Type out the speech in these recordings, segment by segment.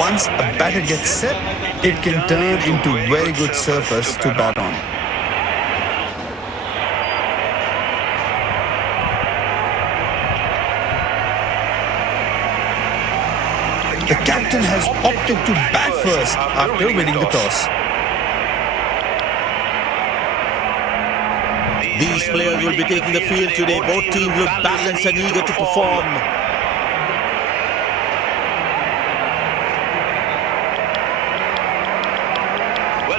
once a batter gets set, it can turn into very good surface to bat on. The captain has opted to bat first after winning the toss. These players will be taking the field today. Both teams look balanced and eager to perform.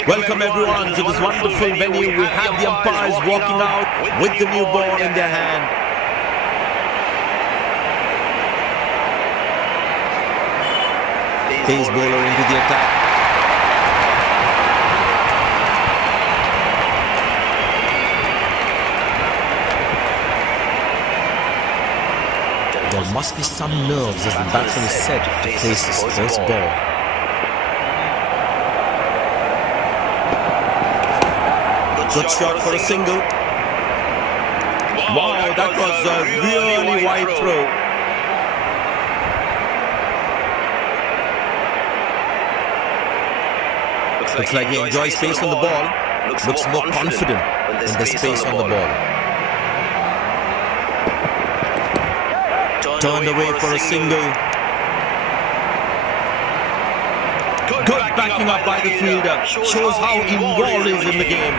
Welcome everyone to this wonderful venue. We have the umpires walking out with the new ball in their hand. Pace bowler into the attack. There must be some nerves as the batsman is set to face his first ball. Good shot for a single. Wow, that was a really wide throw. Looks like he enjoys space on the ball. Looks more confident in the space on the ball. Turned away for a single. Good backing up by the fielder. Shows how involved he is in the game.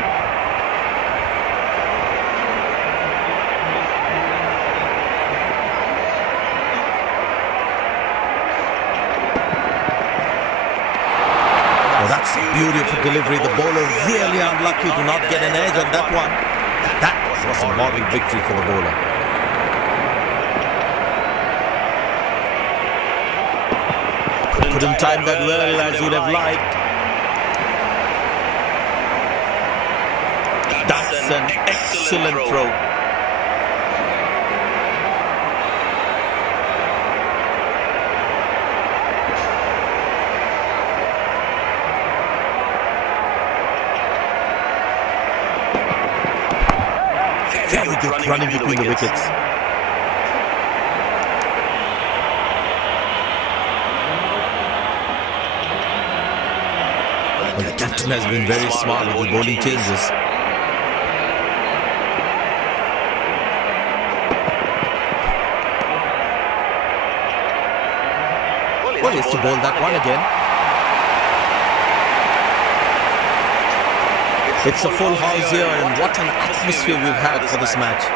Well, that's the beauty of a delivery. The bowler really unlucky to not get an edge on that one. That was a moral victory for the bowler. Couldn't time that well as you would have liked. That's an excellent throw. Very good running between the wickets. Well, the captain has been very smart with the bowling changes. Well, he has to bowl that one again. It's a full house here, and what an atmosphere we've had for this match.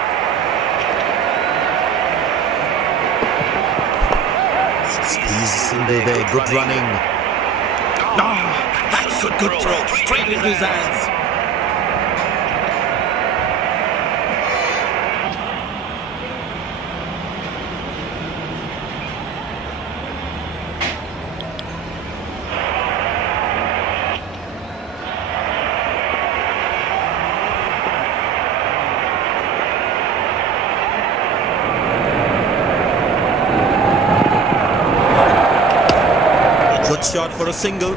Squeeze a single there, good running. That's a good throw, straight into his hands. Good shot for a single.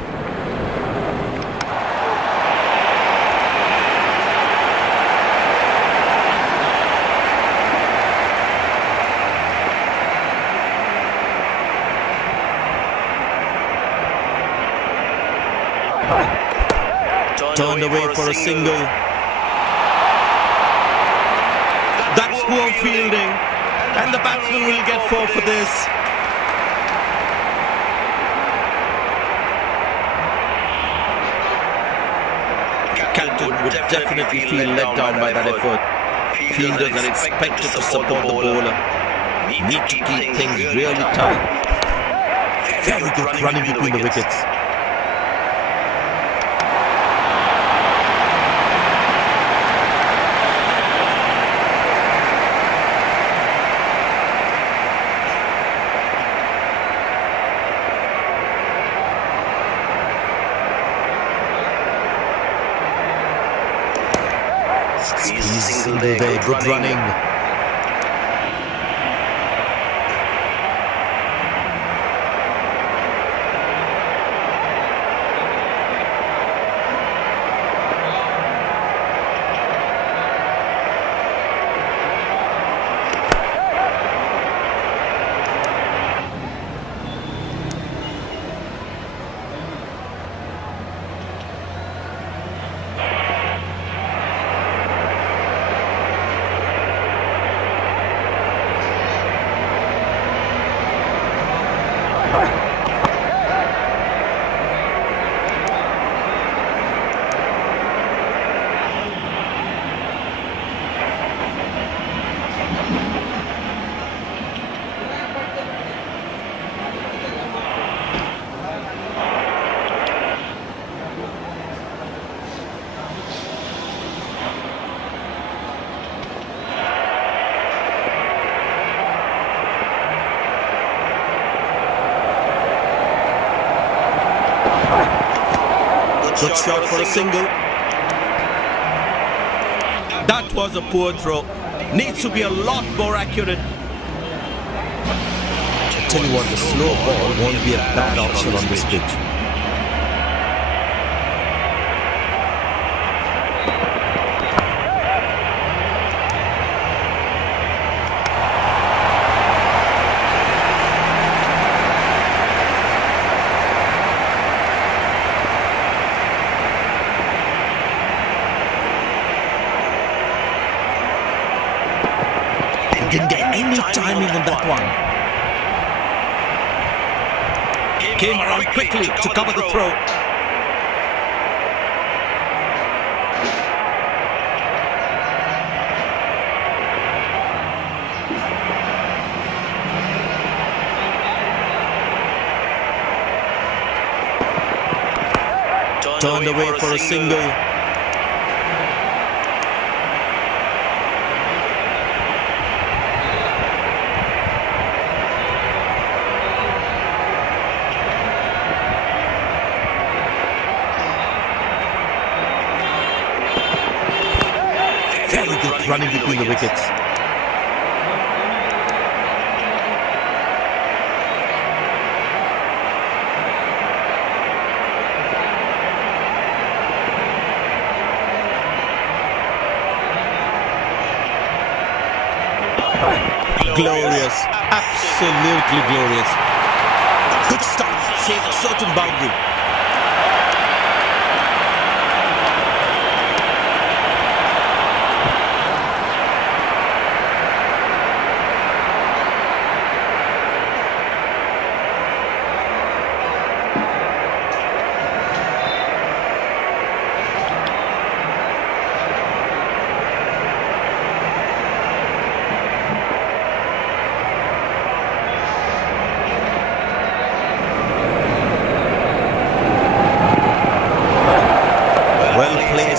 Turned away for a single. That's poor fielding, and the batsman will get 4 for this. Captain would definitely feel let down by that effort. Fielders are expected to support the bowler. Need to keep things really tight. Very good running between the wickets. Squeeze single there, good running. Good shot for a single. That was a poor throw. Needs to be a lot more accurate. I tell you what, the slow ball won't be a bad option on this pitch. Didn't get any timing on that one. Came around quickly to cover the throw. Turned away for a single. Very good running between the wickets. Glorious, absolutely glorious. Good start, saved a certain boundary.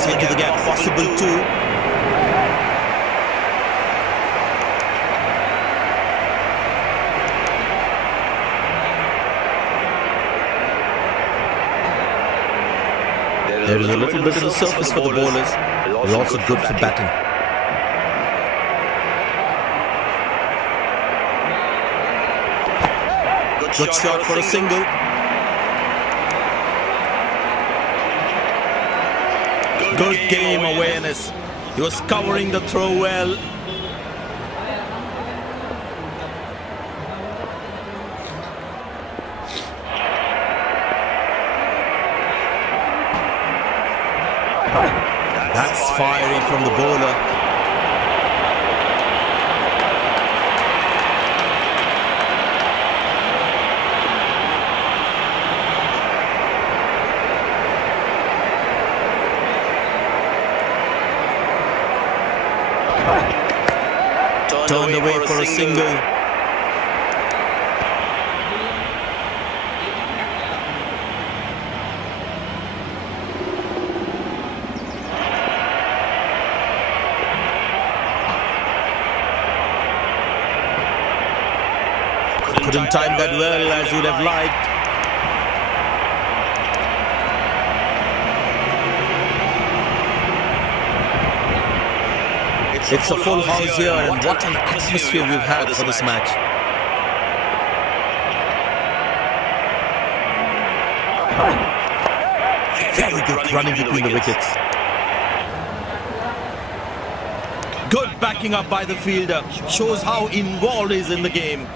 Into the gap, possible too. There is a little bit of the surface for the bowlers. They're also good for batting. Good shot for a single. Good game awareness. He was covering the throw well. That's fiery from the bowler. Turned away for a single. Couldn't time that well as you'd have liked. It's a full house here, and what an atmosphere we've had for this match. Very good running between the wickets. Good backing up by the fielder. Shows how involved he is in the game.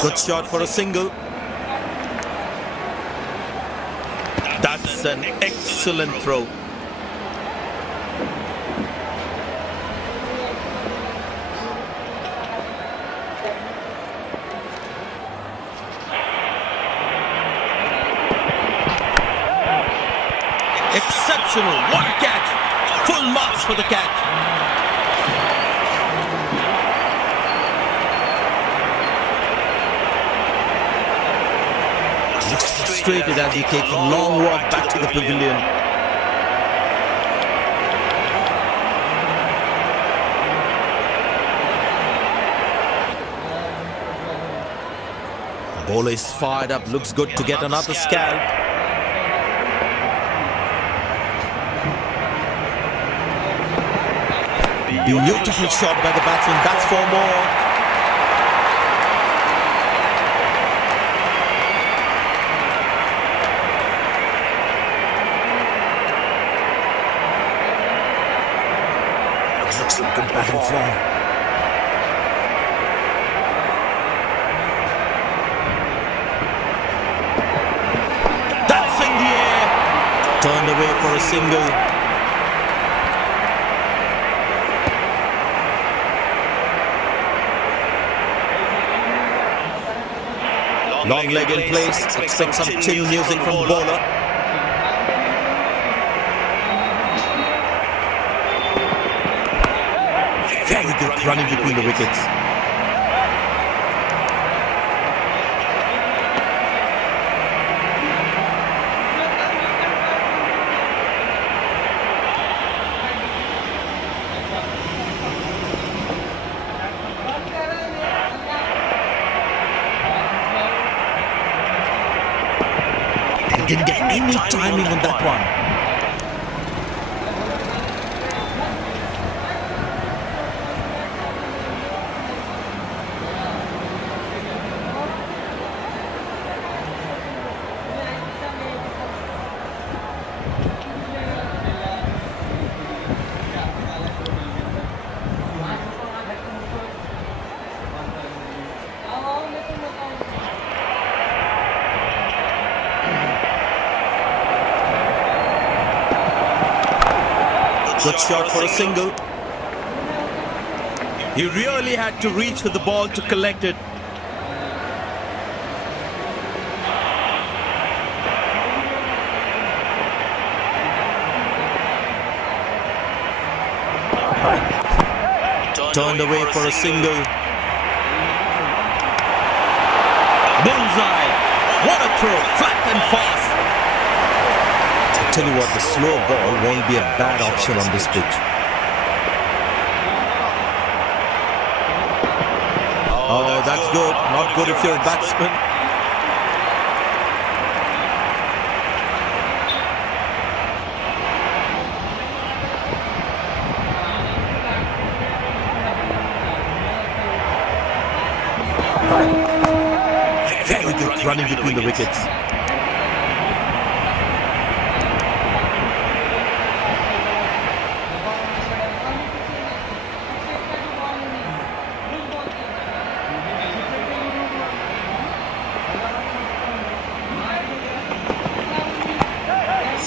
Good shot for a single. That's an excellent throw. Exceptional. What a catch. Full marks for the catch. Looks frustrated as he takes a long walk back to the pavilion. The bowler is fired up. Looks good to get another scalp. Beautiful shot by the batsman. That's for more. Looks like good batting form. That's in the air. Turned away for a single. Long leg in place. Expect some chill music from the bowler. Very good running between the wickets. Didn't get any timing on that one. Good shot for a single. He really had to reach for the ball to collect it. Turned away for a single. Bullseye! What a throw! Flat and fast! I tell you what, the slow ball won't be a bad option on this pitch. Oh, that's good. Not good if you're a batsman. Very good running between the wickets.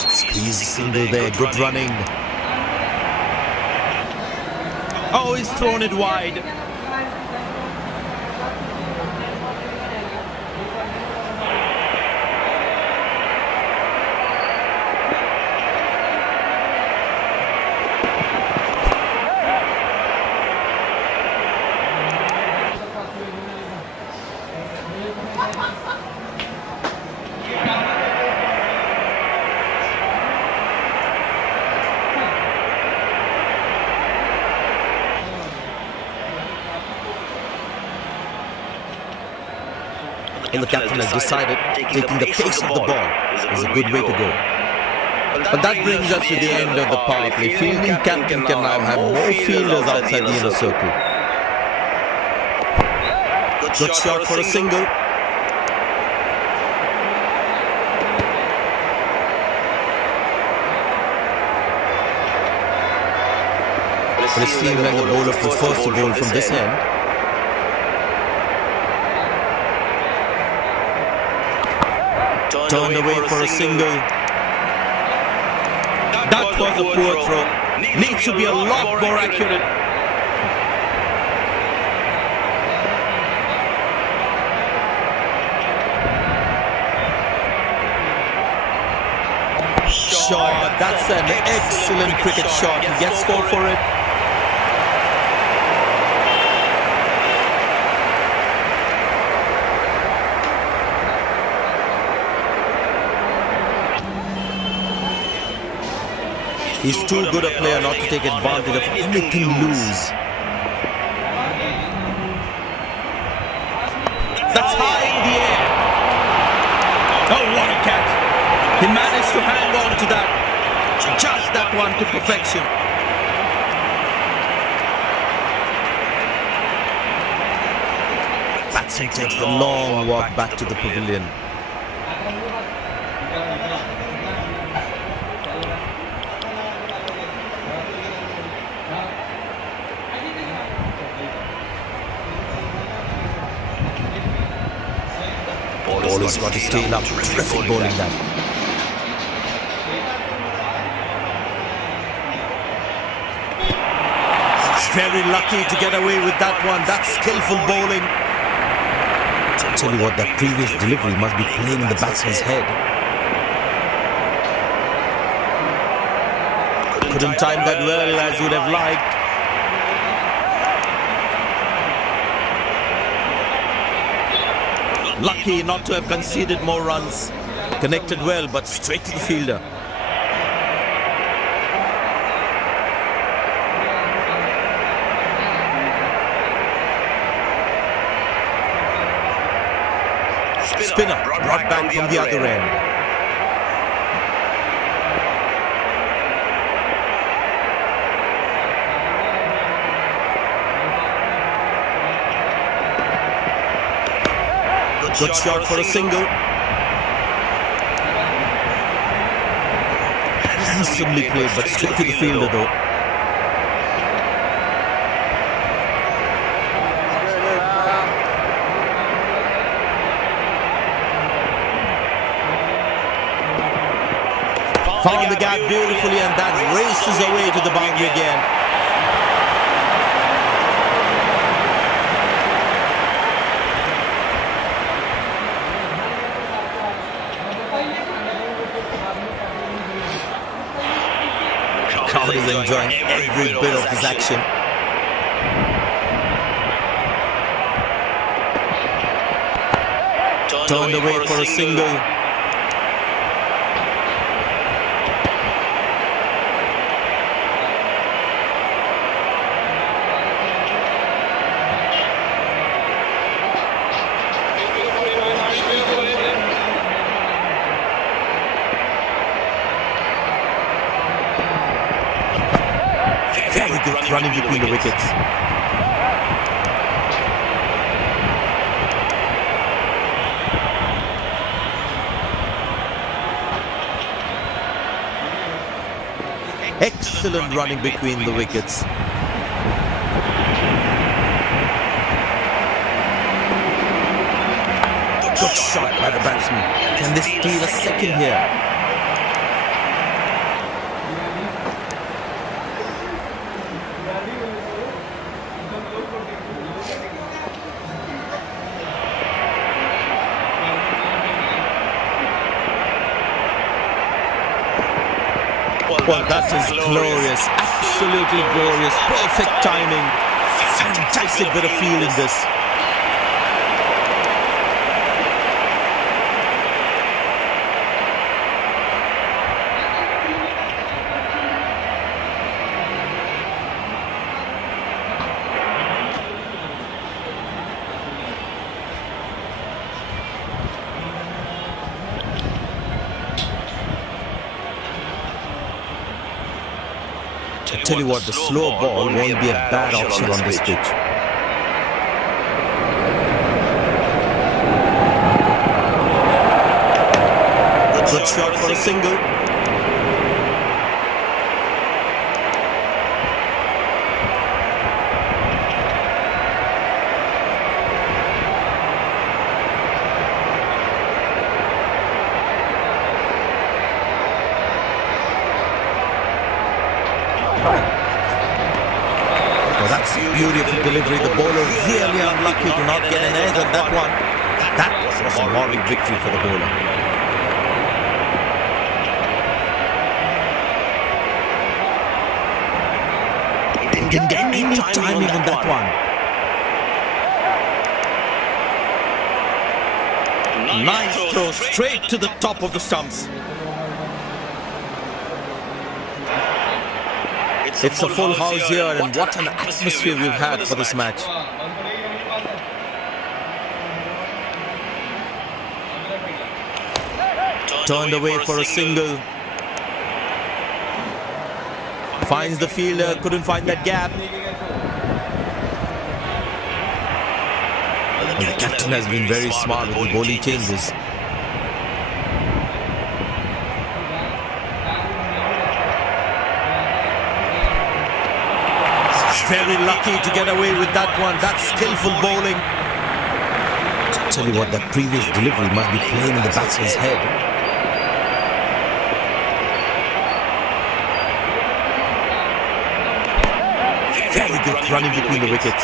Squeeze single there, good running. Oh, he's thrown it wide. And the captain has decided taking the pace of the ball is a good way to go. But that brings us to the end of the power play. Fielding captain can now have more fielders outside the inner circle. Good shot for a single. But it seems like the bowler prefers to bowl from this end. Turned away for a single. That was a poor throw. Needs to be a lot more accurate. shot. That's an excellent cricket shot. He gets 4 for it. He's too good a player not to take advantage of anything loose. That's high in the air. Oh, what a catch. He managed to hang on to that. Just that one to perfection. Batsman takes the long walk back to the pavilion. Bowler's got his tail up. Terrific bowling that. He's very lucky to get away with that one. That's skillful bowling. I tell you what, that previous delivery must be playing in the batsman's head. Couldn't time that well as would have liked. Lucky not to have conceded more runs. Connected well, but straight to the fielder. Spinner brought back from the other end. Good shot for a single. Handsomely played, but straight to the fielder though. Found the gap beautifully, and that races away to the boundary again. Crowd is enjoying every bit of this action. Turned away for a single. Very good running between the wickets. Excellent running between the wickets. Good shot by the batsman. Can they steal a second here? Well, that is glorious, absolutely glorious, perfect timing, fantastic bit of feel in this. I tell you what, the slow ball won't be a bad option on this pitch. Good shot for a single. Oh, that's a beautiful delivery. The bowler really unlucky to not get an edge on that one. That was a moral victory for the bowler. Didn't get any timing on that one. Nice throw straight to the top of the stumps. It's a full house here, and what an atmosphere we've had for this match. Turned away for a single. Finds the fielder, couldn't find that gap. And the captain has been very smart with the bowling changes. Very lucky to get away with that one. That's skillful bowling. I tell you what, that previous delivery must be playing in the batsman's head. Very good running between the wickets.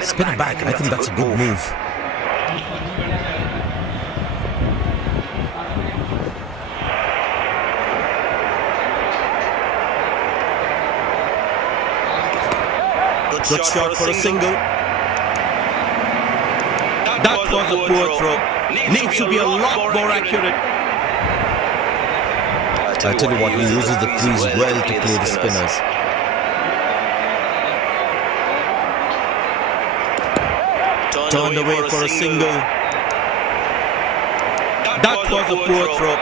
Spin it back, I think that's a good move. Good shot for a single. That was a poor throw. Needs to be a lot more accurate. I tell you what, he uses the crease well to play the spinners. Turned away for a single. That was a poor throw.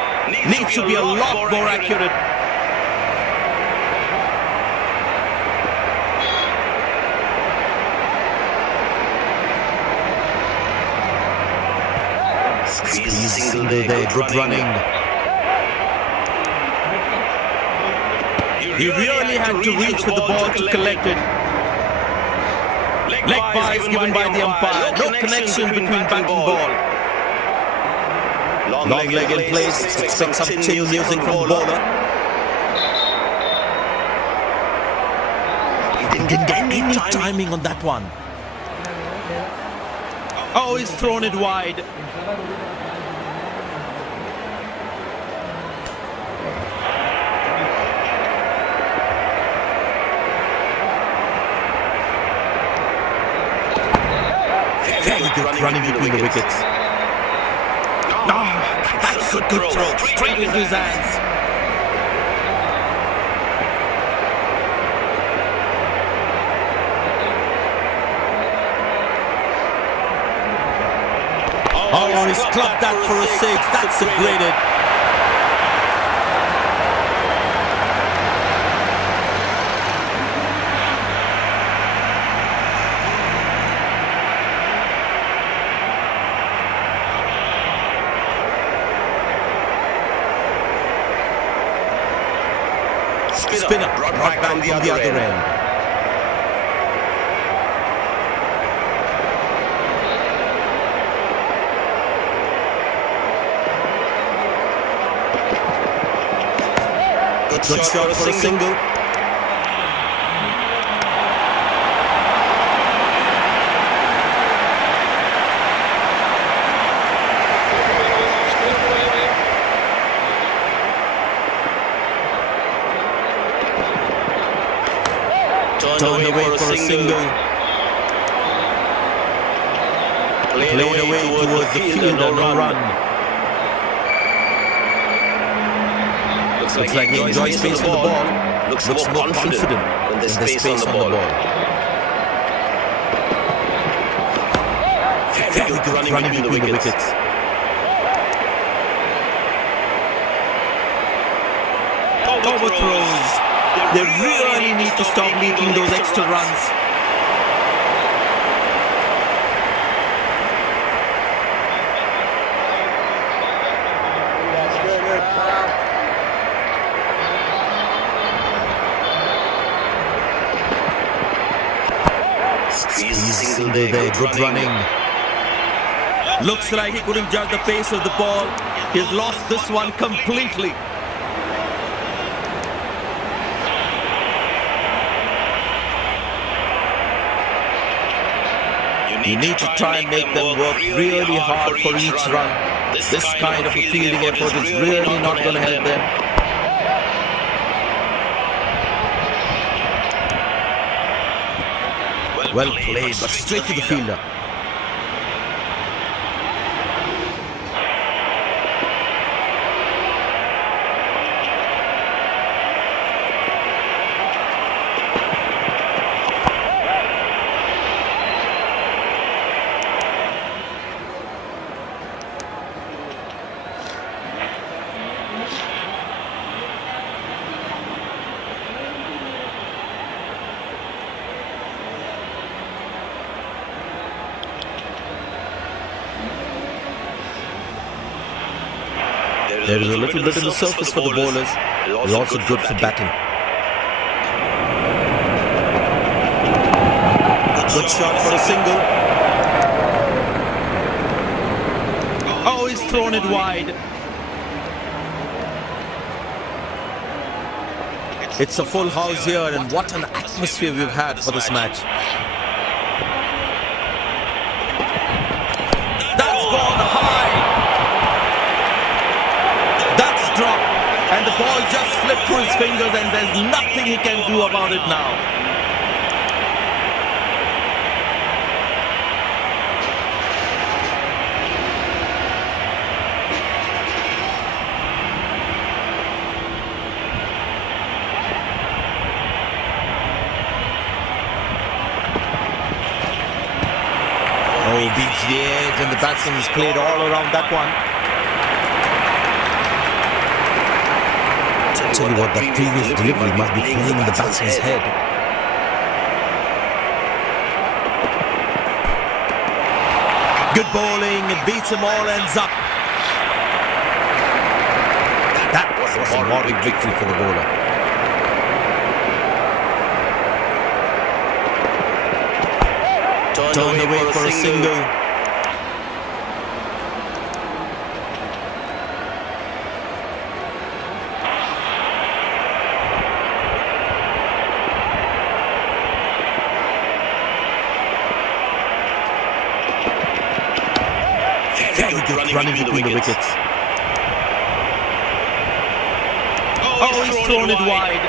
Needs to be a lot more accurate. Squeeze single there, good running. He really had to reach for the ball to collect it. Leg byes given by the umpire. No connection between bat and ball. Long leg in place. Expect some chill music from the bowler. He didn't get any timing on that one. Oh, he's thrown it wide. Very good running between the wickets. That's a good throw. Straight into his hands. Oh, he's clubbed that for a six. That's a great hit. Spinner brought back from the other end. Good shot for a single. Turned away for a single. Played away towards the fielder, no run. Looks like he enjoys space on the ball. Looks more confident in the space on the ball. Very good running between the wickets. Overthrows. They really need to stop making those extra runs. Squeeze single there, good running. Looks like he couldn't judge the pace of the ball. He's lost this one completely. You need to try and make them work really hard for each run. This kind of a fielding effort is really not going to help them. Well played, but straight to the fielder. There is a little bit in the surface for the bowlers. It's also good for batting. Good shot for a single. Oh, he's thrown it wide. It's a full house here, and what an atmosphere we've had for this match. That's gone high. Drop, and the ball just slipped through his fingers, and there's nothing he can do about it now. Oh, beats the edge, and the batsman has played all around that one. Tell you what, that previous delivery must be playing in the batsman's head. Good bowling, it beats them all, ends up. That was a moral victory for the bowler. Turned away for a single. Running between the wickets. Oh, he's thrown it wide.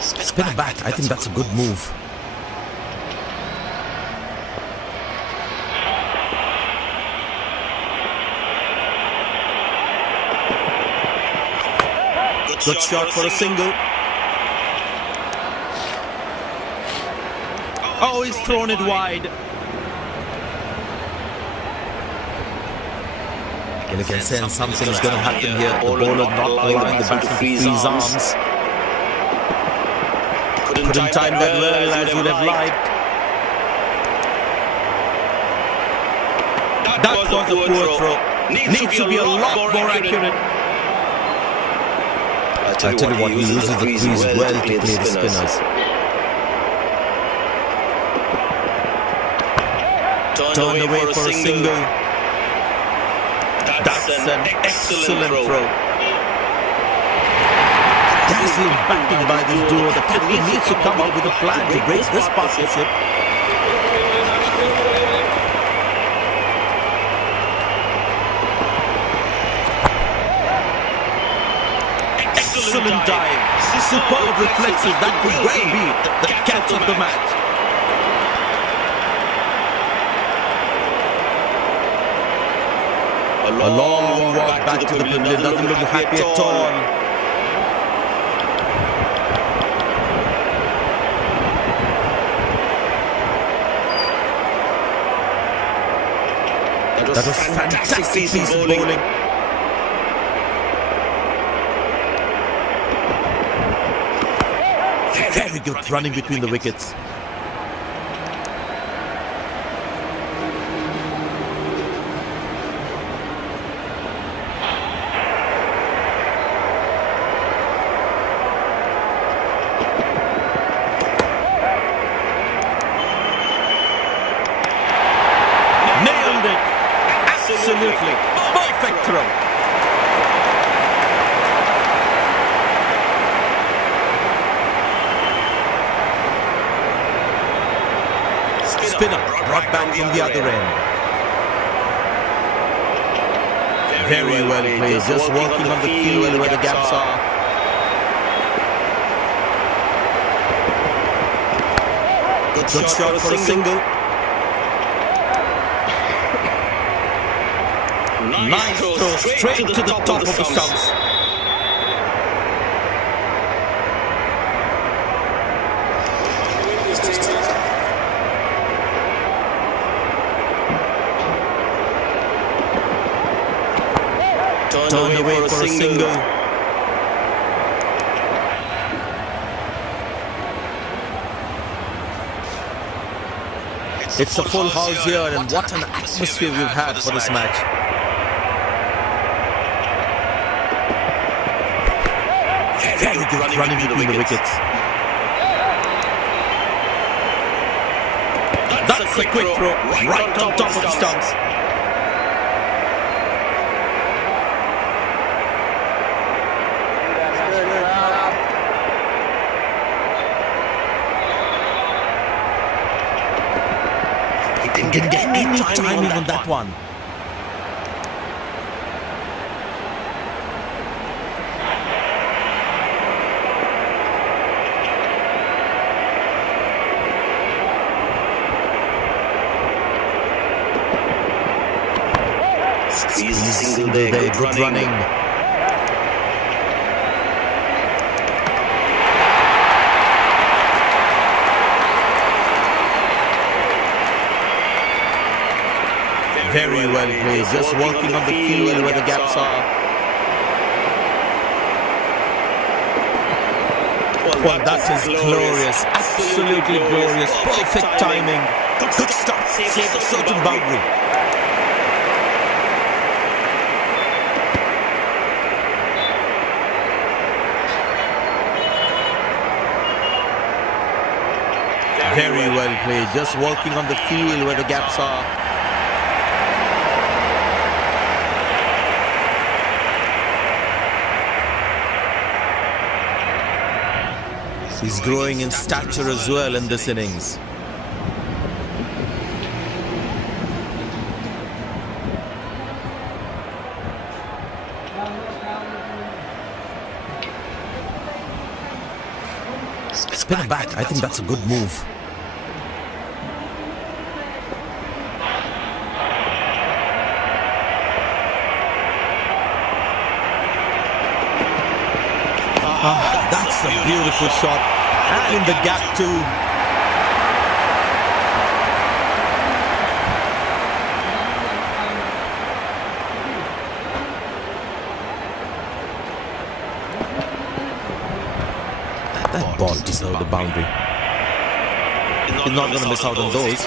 Spin it back. I think that's a good move. Good shot for a single. Oh, he's thrown it wide. And you can sense something is going to happen here. The bowler not allowing the batsman to free his arms. Couldn't time that well as would have liked. That was a poor throw. Needs to be a lot more accurate. I tell you what, he uses the crease well to play the spinners. Turned away for a single. That's an excellent throw. Dazzling batting by this duo. The captain needs to come up with a plan to break this partnership. Excellent dive. Superb reflexes. That could well be the catch of the match. A long walk back to the pavilion. Doesn't look happy at all. That was fantastic piece of bowling. good running between the wickets. Nailed it! Absolutely perfect throw. Spinner brought back from the other end. Very well played, just working on the field where the gaps are. Good shot for a single. Nice throw straight to the top of the stumps. Turned away for a single. It's a full house here, and what an atmosphere we've had for this match. Very good running between the wickets. That's a quick throw right on top of the stumps. Didn't get any timing on that one. Single there, good running. Very well played, just working on the field where the gaps are. Well, that is glorious, absolutely glorious, perfect timing. Good stop, save a certain boundary. Very well played, just working on the field where the gaps are. He's growing in stature as well in this innings. Spin him back, I think that's a good move. That's a beautiful shot, and in the gap too. That ball deserved a boundary. He's not going to miss out on those.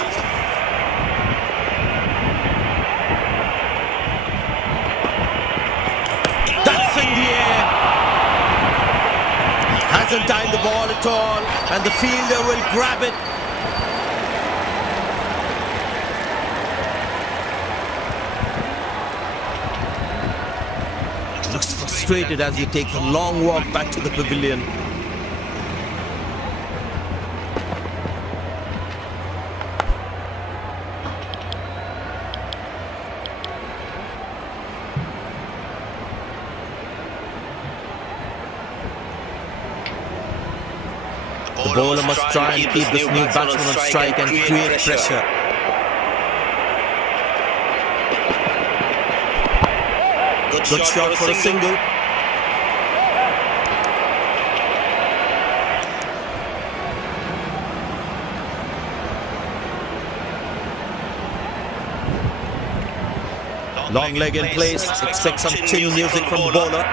That's in the air. Hasn't timed the ball at all, and the fielder will grab it. Looks frustrated as he takes a long walk back to the pavilion. The bowler must try and keep this new batsman on strike and create pressure. Good shot for a single. Long leg in place. Expect some chin music from the bowler.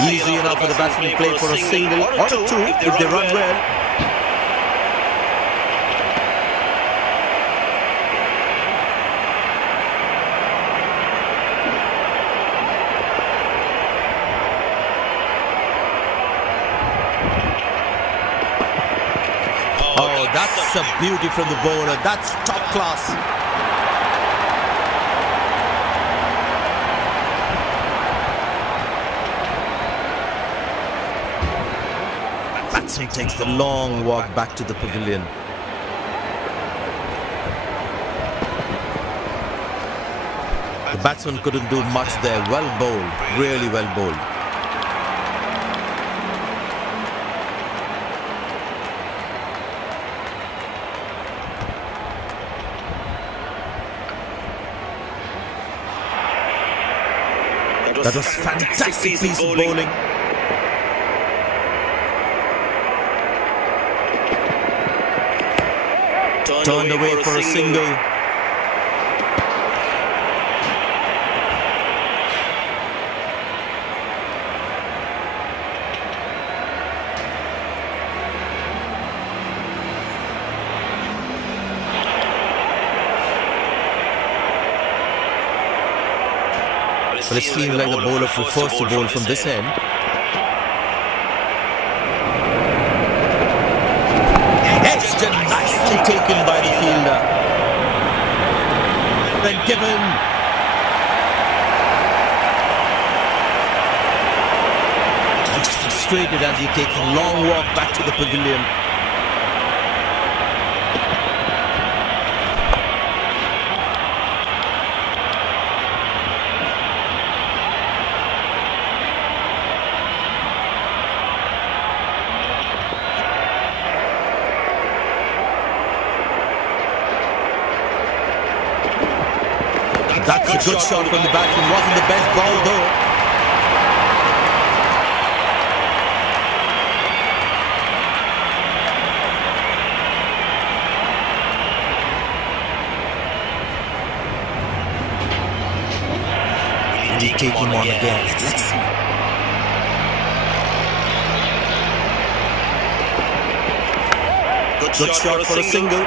Easy enough for the batsman to play for a single or a two if they run well. Oh, that's a beauty from the bowler. That's top class. Batsman takes the long walk back to the pavilion. The batsman couldn't do much there. Well bowled. Really well bowled. That was fantastic piece of bowling. Turned away for a single. But it seems like the bowler prefers to bowl from this end. Edged and nicely taken by the fielder. Then given. Looks frustrated as he takes a long walk back to the pavilion. That's a good shot from the batsman. Wasn't the best ball though. And he take him on again. Let's see. Good shot for a single.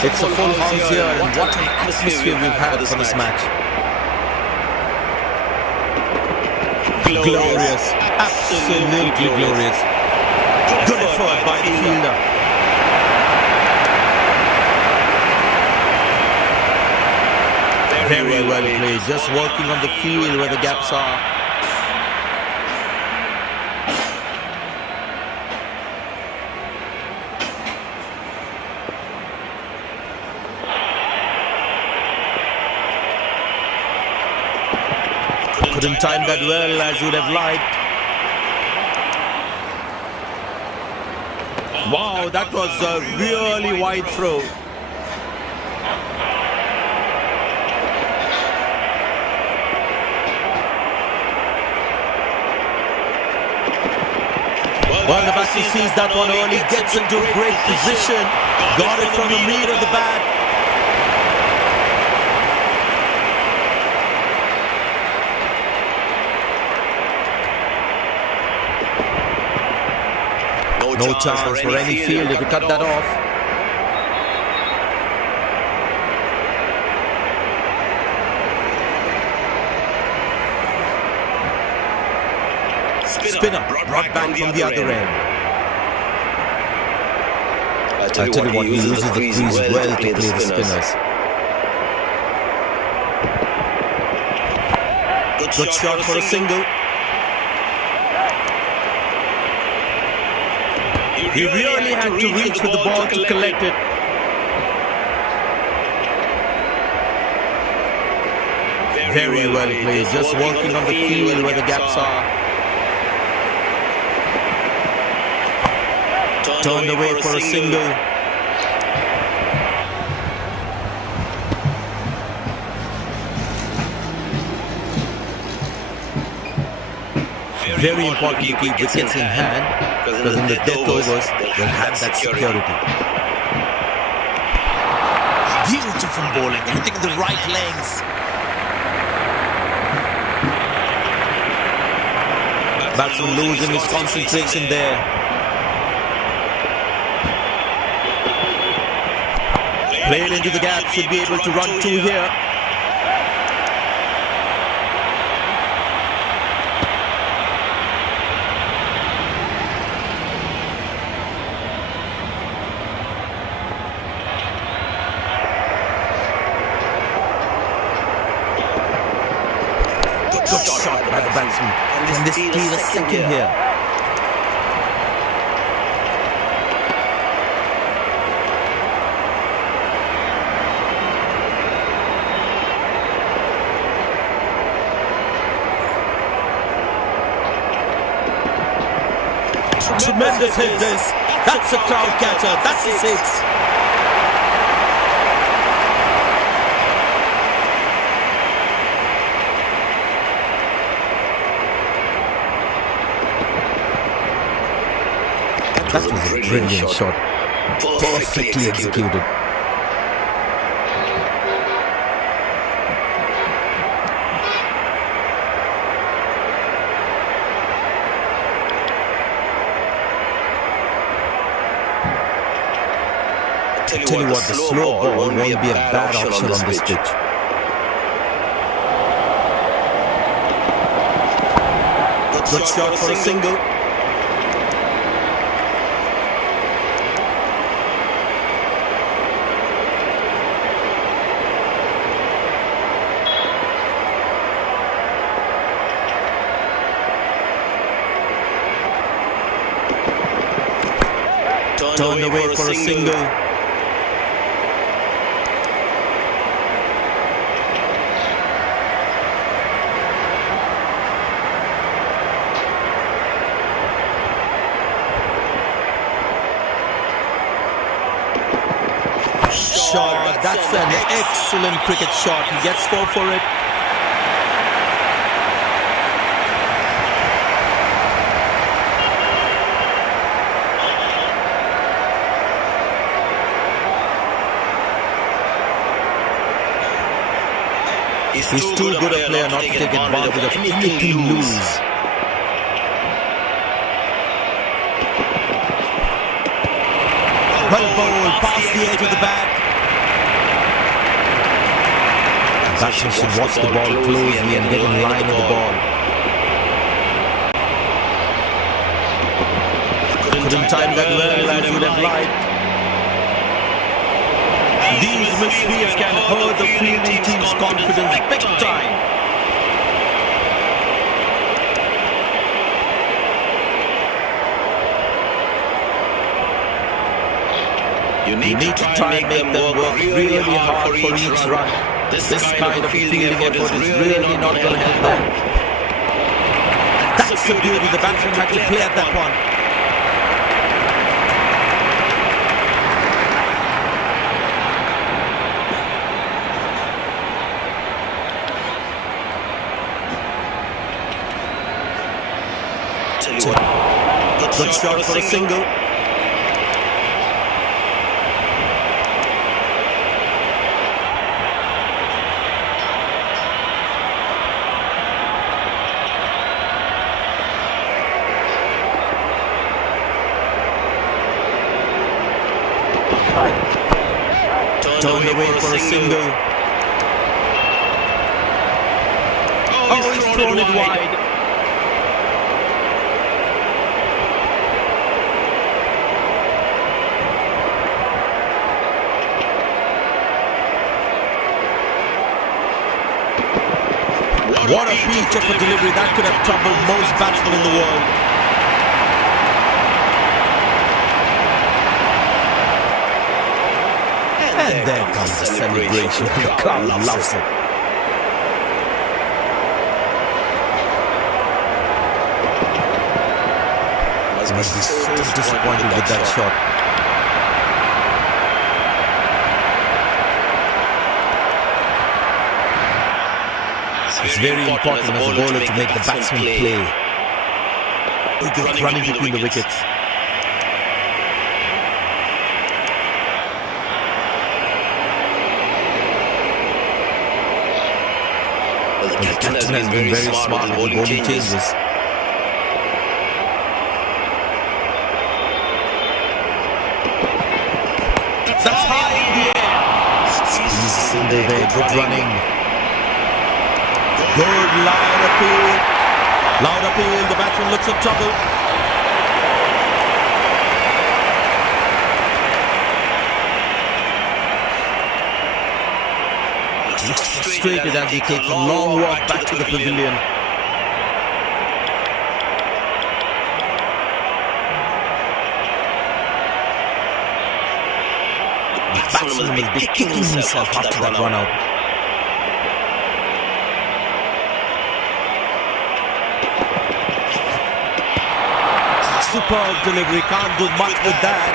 It's a full house here, and what an atmosphere we've had for this match. Glorious, absolutely glorious. Good effort by the fielder. Very well played, just working on the field where the gaps are. Couldn't time that well as you'd have liked. Wow, that was a really wide throw. Well, the batsman sees that one early, gets into a great position, got it from the meat of the bat. No chance for any fielder to cut that off. Spinner brought back from the other end. I tell you what, he uses the crease well to play the spinners. Good shot for a single. He really had to reach for the ball to collect it. Very well played, just working on the field where the gaps are. Turned away for a single. Very important to keep wickets in hand. because in the death overs, they'll have that security. Beautiful bowling, hitting the right legs. Batsman losing his concentration there. Played into the gap, should be able to run two here. Good shot by the batsman. Can they steal a second here? Tremendous hit this. That's a crowd catcher. That's a six. That was a brilliant shot. Perfectly executed. Tell you what, the slow ball won't be a bad option on this pitch. Good shot for a single. Turned away for a single. Shot, that's an excellent cricket shot. He gets 4 for it. He's too good a player not to take advantage of anything loose. Well bowled, past the edge of the bat. Batsman should watch the ball closely and get in line with the ball. Couldn't time that well as he would have liked. These misfears can hurt the fielding team's confidence big time. You need to try and make them work really hard for each run. This kind of fielding effort is really not going to help them. That's the beauty the batsman had to play at that one. Good shot for a single. Turned away for a single. Oh, he's thrown it wide. What a peach of a delivery. That could have troubled most batsmen in the world. And there comes the celebration. The crowd loves it. He must be so disappointed with that shot. It's very important as a bowler to make the batsman play. Good running between the wickets. The captain has been very smart with the bowling changes. That's high in the air. Squeezes in there, good running. Good loud appeal. Loud appeal, the batsman looks in trouble. Looks frustrated as he takes a long walk back to the pavilion. The batsman will be kicking himself after that run out. Superb delivery, can't do much with that.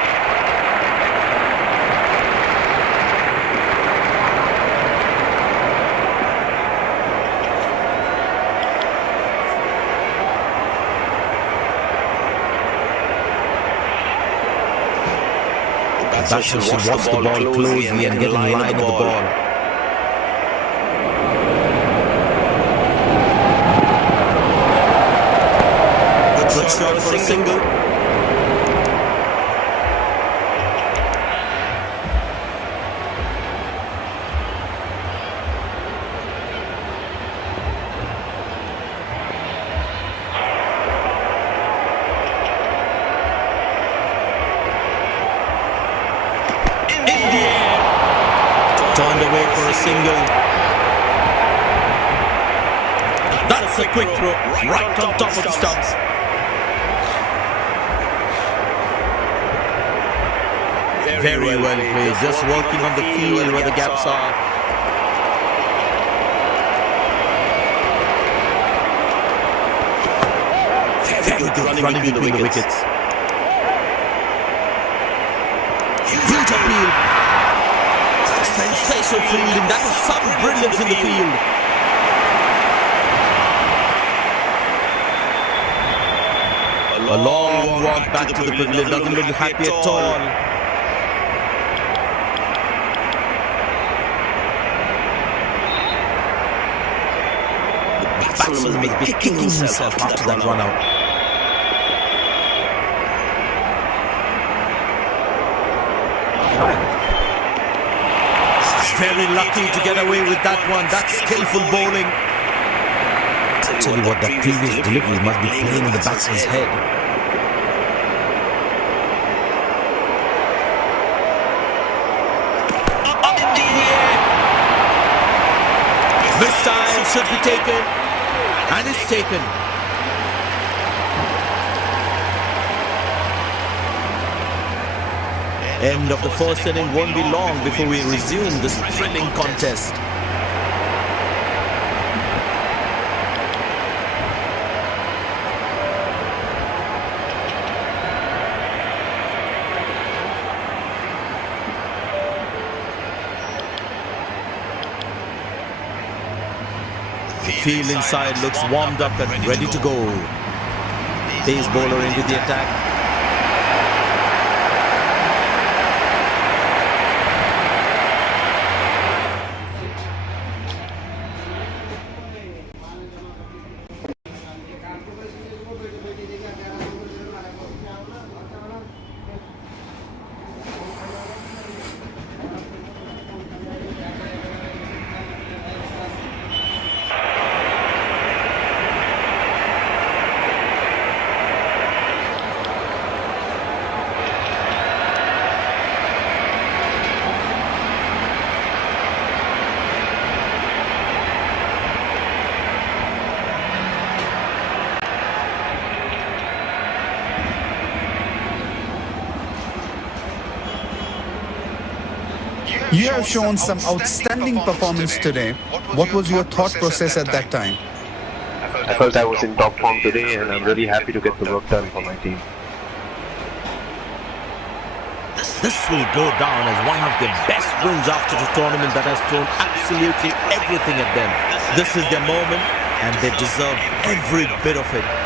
The batsman should watch the ball closely and get in line with the ball. Good shot for a single. Turned away for a single. That's a quick throw, right on top of the stumps. Very well played, just working on the field where the gaps are. Very good running between the wickets. Huge appeal. Sensational fielding, that is some brilliance in the field. A long walk back to the pavilion, doesn't look happy at all. The batsman will be kicking himself after that run out. Very lucky to get away with that one. That's skillful bowling. I tell you what, that previous delivery must be playing in the batsman's head. Up in the air. This time should be taken, and it's taken. End of the first inning won't be long before we resume this thrilling contest. The field inside looks warmed up and ready to go. Pace bowler into the attack. You have shown some outstanding performance today. What was your thought process at that time? I felt I was in top form today and I'm really happy to get the work done for my team. This will go down as one of the best wins after the tournament that has thrown absolutely everything at them. This is their moment and they deserve every bit of it.